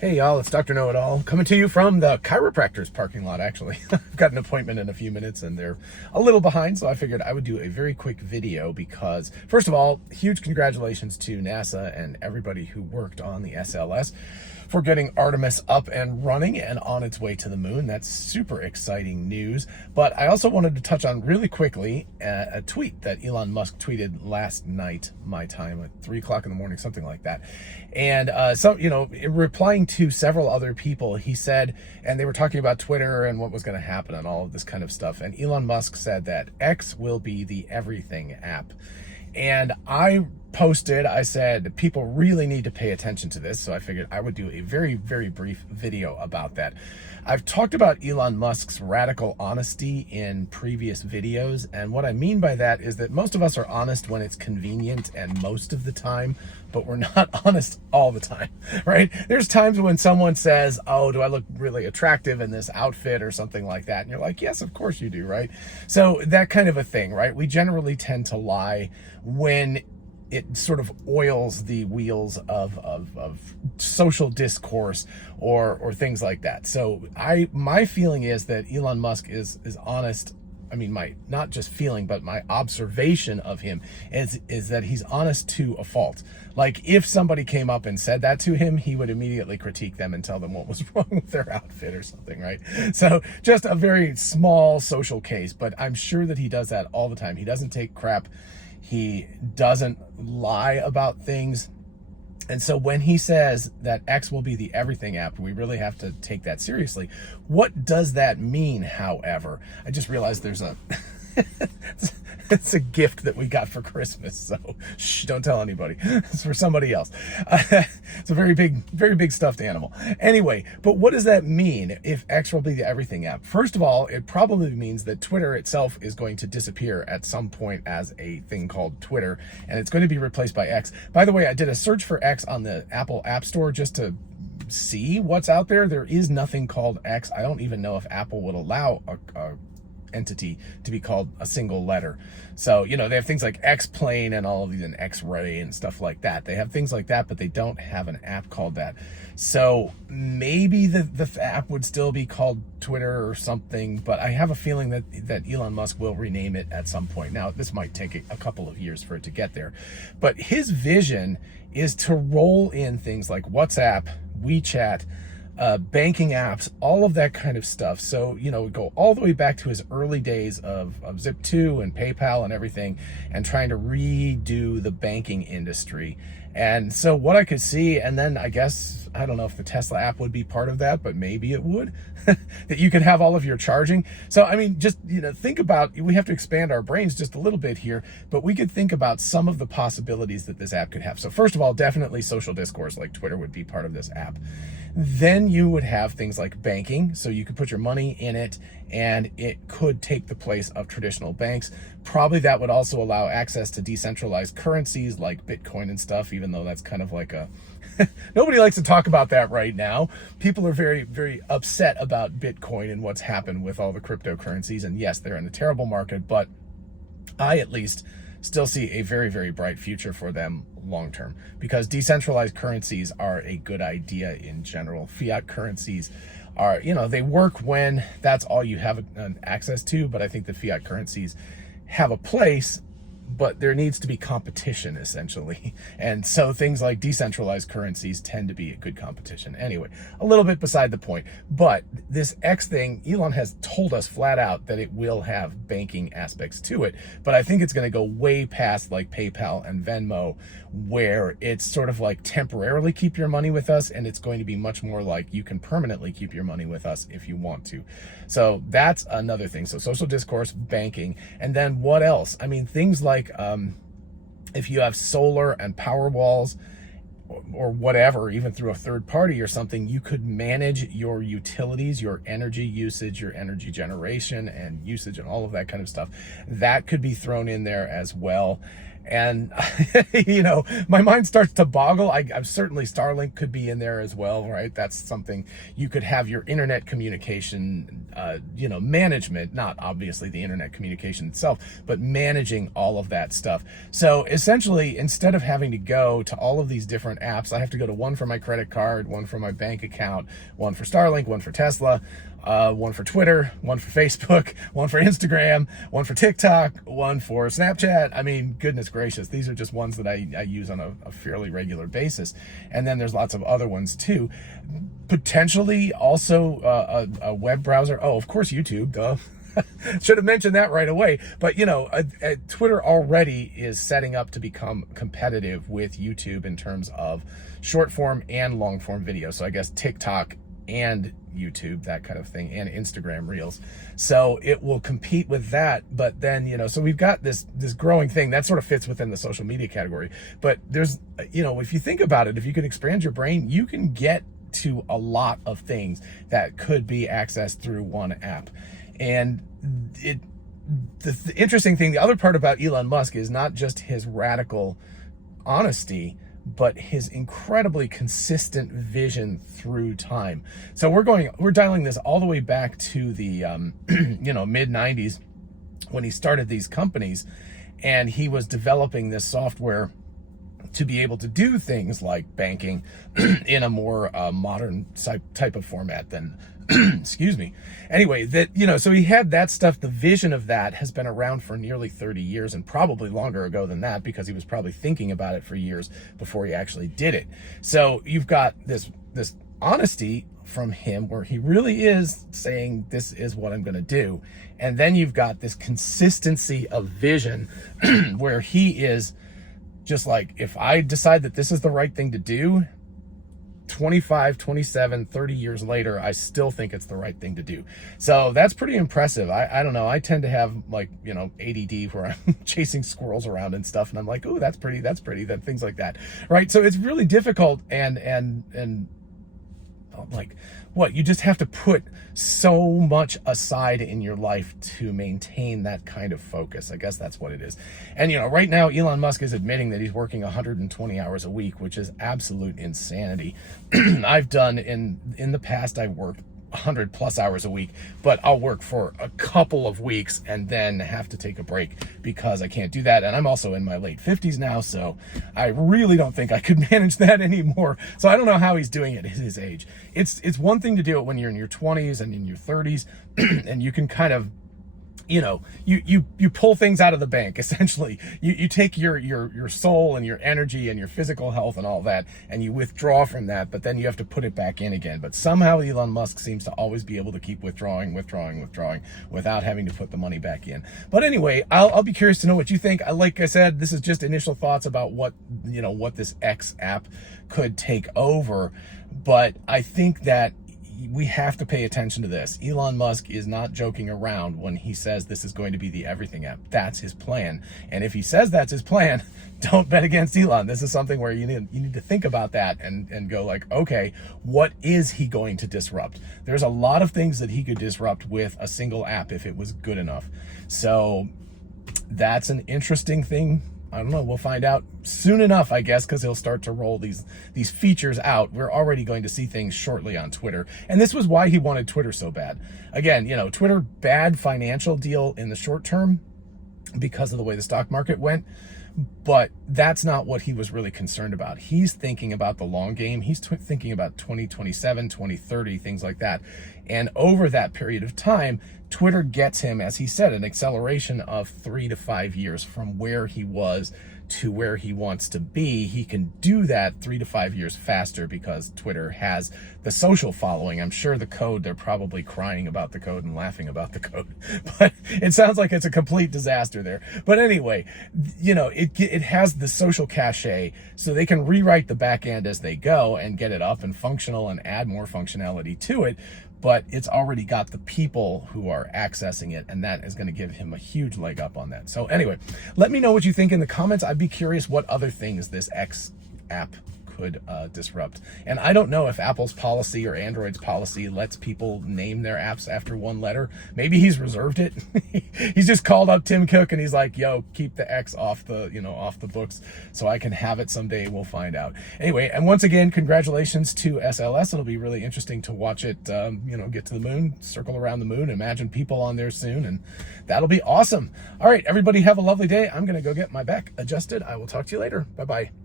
Hey y'all, it's Dr. Know-It-All coming to you from the chiropractor's parking lot, actually. I've got an appointment in a few minutes and they're a little behind, so I figured I would do a very quick video because, first of all, huge congratulations to NASA and everybody who worked on the SLS for getting Artemis up and running and on its way to the moon. That's super exciting news. But I also wanted to touch on really quickly a tweet that Elon Musk tweeted last night, my time, at 3 o'clock in the morning, something like that. And so, replying to several other people, he said, and they were talking about Twitter and what was going to happen and all of this kind of stuff. And Elon Musk said that X will be the everything app. And I posted, I said, people really need to pay attention to this. So I figured I would do a very, very brief video about that. I've talked about Elon Musk's radical honesty in previous videos. And what I mean by that is that most of us are honest when it's convenient and most of the time, but we're not honest all the time, right? There's times when someone says, oh, do I look really attractive in this outfit or something like that? And you're like, yes, of course you do, right? So that kind of a thing, right? We generally tend to lie when it sort of oils the wheels of social discourse or things like that. So my feeling is that Elon Musk is honest. I mean, my not just feeling, but my observation of him is that he's honest to a fault. Like if somebody came up and said that to him, he would immediately critique them and tell them what was wrong with their outfit or something, right? So just a very small social case, but I'm sure that he does that all the time. He doesn't take crap. He doesn't lie about things. And so when he says that X will be the everything app, we really have to take that seriously. What does that mean, however? I just realized there's a... It's a gift that we got for Christmas, so shh, don't tell anybody. It's for somebody else. It's a very big stuffed animal. Anyway, but what does that mean if X will be the everything app? First of all, it probably means that Twitter itself is going to disappear at some point as a thing called Twitter, and it's going to be replaced by X. By the way, I did a search for X on the Apple App Store just to see what's out there. There is nothing called X. I don't even know if Apple would allow a entity to be called a single letter. So, they have things like X-Plane and all of these, and X-Ray and stuff like that. They have things like that, but they don't have an app called that. So maybe the app would still be called Twitter or something, but I have a feeling that Elon Musk will rename it at some point. Now, this might take a couple of years for it to get there, but his vision is to roll in things like WhatsApp, WeChat, banking apps, all of that kind of stuff. So, go all the way back to his early days of Zip2 and PayPal and everything, and trying to redo the banking industry. And so what I could see, and then I guess, I don't know if the Tesla app would be part of that, but maybe it would, that you could have all of your charging. So, I mean, just, think about, we have to expand our brains just a little bit here, but we could think about some of the possibilities that this app could have. So first of all, definitely social discourse like Twitter would be part of this app. Then you would have things like banking. So you could put your money in it and it could take the place of traditional banks. Probably that would also allow access to decentralized currencies like Bitcoin and stuff, even though that's kind of like a... Nobody likes to talk about that right now. People are very, very upset about Bitcoin and what's happened with all the cryptocurrencies. And yes, they're in a terrible market, but I at least still see a very, very bright future for them long term, because decentralized currencies are a good idea in general. Fiat currencies are, they work when that's all you have access to, but I think the fiat currencies have a place, but there needs to be competition, essentially. And so things like decentralized currencies tend to be a good competition. Anyway, a little bit beside the point, but this X thing, Elon has told us flat out that it will have banking aspects to it, but I think it's going to go way past like PayPal and Venmo, where it's sort of like temporarily keep your money with us, and it's going to be much more like you can permanently keep your money with us if you want to. So that's another thing. So social discourse, banking, and then what else? I mean, things like if you have solar and power walls or whatever, even through a third party or something, you could manage your utilities, your energy usage, your energy generation and usage and all of that kind of stuff. That could be thrown in there as well. And, you know, my mind starts to boggle. I'm certainly Starlink could be in there as well, right? That's something you could have your internet communication, you know, management, not obviously the internet communication itself, but managing all of that stuff. So essentially, instead of having to go to all of these different apps, I have to go to one for my credit card, one for my bank account, one for Starlink, one for Tesla, one for Twitter, one for Facebook, one for Instagram, one for TikTok, one for Snapchat. I mean, goodness gracious, these are just ones that I use on a fairly regular basis. And then there's lots of other ones too. Potentially also a web browser. Oh, of course, YouTube, duh. Should have mentioned that right away. But, you know, Twitter already is setting up to become competitive with YouTube in terms of short form and long form video. So I guess TikTok and YouTube, that kind of thing, and Instagram Reels. So it will compete with that. But then, you know, so we've got this growing thing that sort of fits within the social media category. But there's, you know, if you think about it, if you can expand your brain, you can get to a lot of things that could be accessed through one app. And the interesting thing, the other part about Elon Musk is not just his radical honesty, but his incredibly consistent vision through time. So we're dialing this all the way back to the you know, mid 90s when he started these companies, and he was developing this software to be able to do things like banking in a more modern type of format than excuse me. Anyway, that, you know, so he had that stuff. The vision of that has been around for nearly 30 years, and probably longer ago than that, because he was probably thinking about it for years before he actually did it. So you've got this honesty from him where he really is saying, this is what I'm going to do. And then you've got this consistency of vision where he is just like, if I decide that this is the right thing to do, 25, 27, 30 years later, I still think it's the right thing to do. So that's pretty impressive. I don't know. I tend to have, like, you know, ADD where I'm chasing squirrels around and stuff. And I'm like, oh, that's pretty, that things like that. Right. So it's really difficult. And like, what, you just have to put so much aside in your life to maintain that kind of focus. I guess that's what it is. And, you know, right now, Elon Musk is admitting that he's working 120 hours a week, which is absolute insanity. I've done in the past, I've worked 100 plus hours a week, but I'll work for a couple of weeks and then have to take a break because I can't do that. And I'm also in my late 50s now, so I really don't think I could manage that anymore. So I don't know how he's doing it at his age. It's one thing to do it when you're in your 20s and in your 30s, and you can kind of, you know, you pull things out of the bank, essentially. You take your soul and your energy and your physical health and all that, and you withdraw from that, but then you have to put it back in again. But somehow Elon Musk seems to always be able to keep withdrawing without having to put the money back in. But anyway, I'll be curious to know what you think. Like I said, this is just initial thoughts about what this X app could take over. But I think that we have to pay attention to this. Elon Musk is not joking around when he says this is going to be the everything app. That's his plan. And if he says that's his plan, don't bet against Elon. This is something where you need to think about that and go like, okay, what is he going to disrupt? There's a lot of things that he could disrupt with a single app if it was good enough. So that's an interesting thing. I don't know. We'll find out soon enough, I guess, because he'll start to roll these features out. We're already going to see things shortly on Twitter. And this was why he wanted Twitter so bad. Again, you know, Twitter, bad financial deal in the short term because of the way the stock market went. But that's not what he was really concerned about. He's thinking about the long game. He's thinking about 2027, 2030, things like that. And over that period of time, Twitter gets him, as he said, an acceleration of 3 to 5 years from where he was to where he wants to be. He can do that 3 to 5 years faster because Twitter has the social following. I'm sure the code, they're probably crying about the code and laughing about the code, but it sounds like it's a complete disaster there. But anyway, you know, it has the social cachet, so they can rewrite the back end as they go and get it up and functional and add more functionality to it. But it's already got the people who are accessing it, and that is going to give him a huge leg up on that. So anyway, let me know what you think in the comments. I'd be curious what other things this X app could disrupt. And I don't know if Apple's policy or Android's policy lets people name their apps after one letter. Maybe he's reserved it. He's just called up Tim Cook and he's like, yo, keep the X off the, off the books so I can have it someday. We'll find out. Anyway, and once again, congratulations to SLS. It'll be really interesting to watch it, get to the moon, circle around the moon, imagine people on there soon, and that'll be awesome. All right, everybody have a lovely day. I'm going to go get my back adjusted. I will talk to you later. Bye-bye.